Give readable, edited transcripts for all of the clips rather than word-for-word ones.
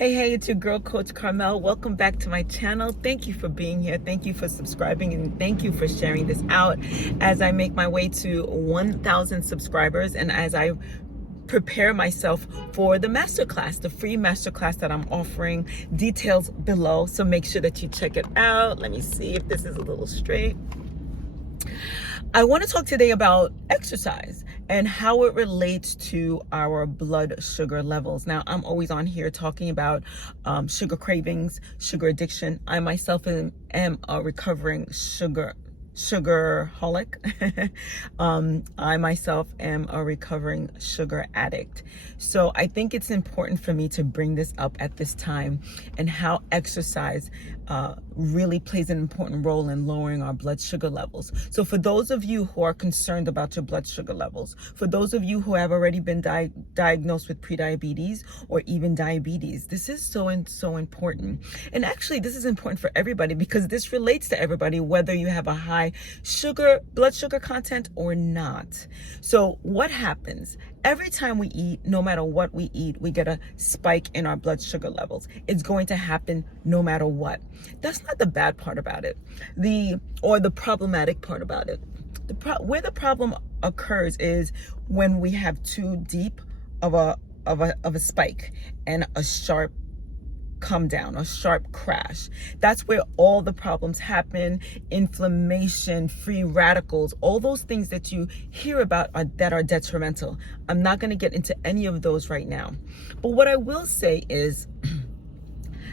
Hey, it's your girl, Coach Carmel. Welcome back to my channel. Thank you for being here. Thank you for subscribing, and thank you for sharing this out as I make my way to 1,000 subscribers and as I prepare myself for the masterclass, the free masterclass that I'm offering. Details below, so make sure that you check it out. Let me see if this is a little straight. I want to talk today about exercise and how it relates to our blood sugar levels. Now, I'm always on here talking about sugar cravings, sugar addiction. I myself am a recovering sugarholic. I myself am a recovering sugar addict. So I think it's important for me to bring this up at this time and how exercise really plays an important role in lowering our blood sugar levels. So for those of you who are concerned about your blood sugar levels, for those of you who have already been diagnosed with prediabetes or even diabetes, this is so important. And actually, this is important for everybody because this relates to everybody, whether you have a high blood sugar content or not. So what happens? Every time we eat, no matter what we eat, we get a spike in our blood sugar levels. It's going to happen no matter what. That's not the bad part about it, the problematic part about it. Where the problem occurs is when we have too deep of a spike and a sharp come down, a sharp crash. That's where all the problems happen. Inflammation, free radicals, all those things that you hear about that are detrimental. I'm not going to get into any of those right now. But what I will say is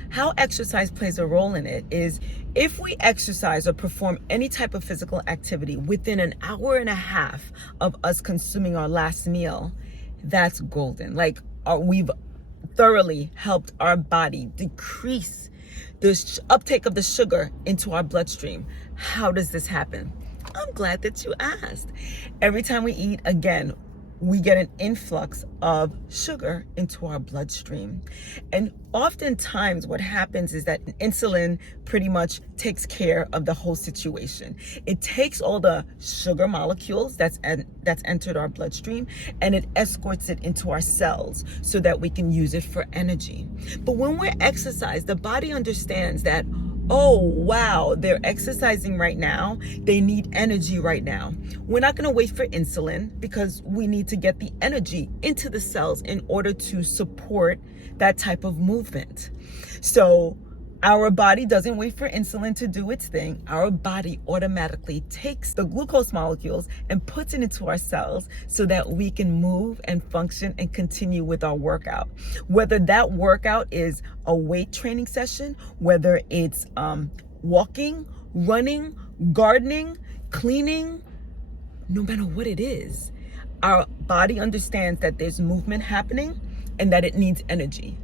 how exercise plays a role in it is if we exercise or perform any type of physical activity within an hour and a half of us consuming our last meal, that's golden. Like we've thoroughly helped our body decrease the uptake of the sugar into our bloodstream. How does this happen? I'm glad that you asked. Every time we eat, again, we get an influx of sugar into our bloodstream. And oftentimes what happens is that insulin pretty much takes care of the whole situation. It takes all the sugar molecules that's entered our bloodstream and it escorts it into our cells so that we can use it for energy. But when we're exercising, the body understands that, oh, wow, they're exercising right now. They need energy right now. We're not going to wait for insulin because we need to get the energy into the cells in order to support that type of movement. So our body doesn't wait for insulin to do its thing. Our body automatically takes the glucose molecules and puts it into our cells so that we can move and function and continue with our workout. Whether that workout is a weight training session, whether it's walking, running, gardening, cleaning, no matter what it is, our body understands that there's movement happening and that it needs energy.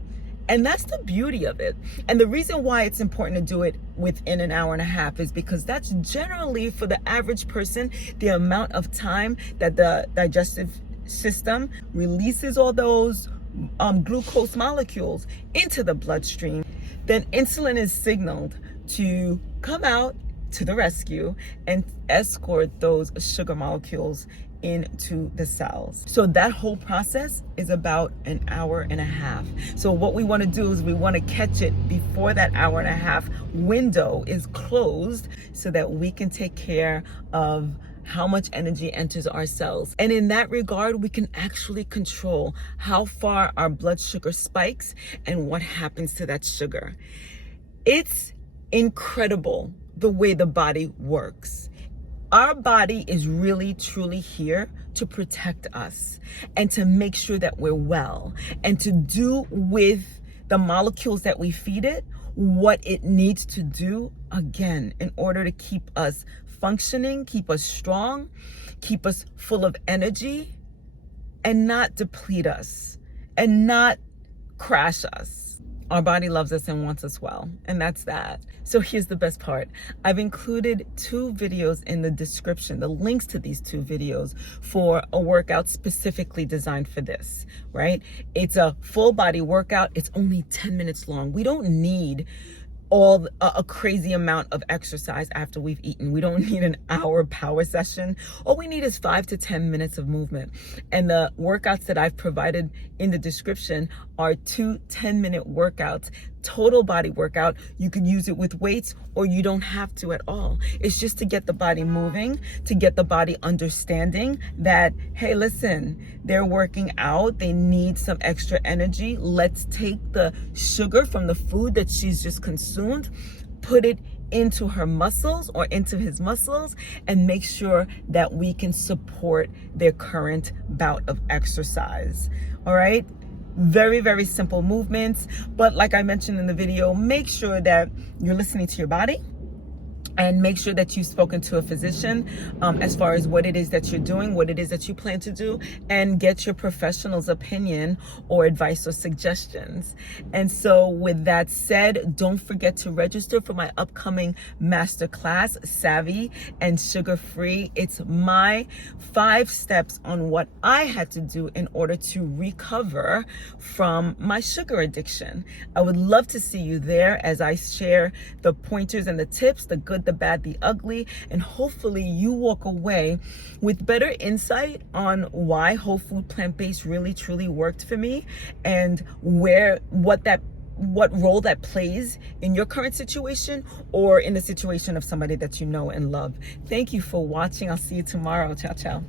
And that's the beauty of it. And the reason why it's important to do it within an hour and a half is because that's generally, for the average person, the amount of time that the digestive system releases all those glucose molecules into the bloodstream. Then insulin is signaled to come out to the rescue and escort those sugar molecules into the cells. So that whole process is about an hour and a half. So what we want to do is we want to catch it before that hour and a half window is closed so that we can take care of how much energy enters our cells. And in that regard, we can actually control how far our blood sugar spikes and what happens to that sugar. It's incredible the way the body works. Our body is really, truly here to protect us and to make sure that we're well and to do with the molecules that we feed it what it needs to do, again, in order to keep us functioning, keep us strong, keep us full of energy, and not deplete us and not crash us. Our body loves us and wants us well, and that's that. So here's the best part. I've included 2 videos in the description, the links to these 2 videos for a workout specifically designed for this, right? It's a full body workout. It's only 10 minutes long. We don't need a crazy amount of exercise after we've eaten. We don't need an hour power session. All we need is 5 to 10 minutes of movement. And the workouts that I've provided in the description are 2 10-minute workouts, total body workout. You can use it with weights or you don't have to at all. It's just to get the body moving, to get the body understanding that, hey, listen, they're working out, they need some extra energy. Let's take the sugar from the food that she's just consumed, put it into her muscles or into his muscles, and make sure that we can support their current bout of exercise. All right. Very, very simple movements. But like I mentioned in the video, make sure that you're listening to your body. And make sure that you've spoken to a physician as far as what it is that you're doing, what it is that you plan to do, and get your professional's opinion or advice or suggestions. And so with that said, don't forget to register for my upcoming masterclass, Savvy and Sugar Free. It's my 5 steps on what I had to do in order to recover from my sugar addiction. I would love to see you there as I share the pointers and the tips, the good, the bad, the ugly, and hopefully you walk away with better insight on why whole food plant-based really truly worked for me, and what role that plays in your current situation or in the situation of somebody that you know and love. Thank you for watching. I'll see you tomorrow. Ciao, ciao.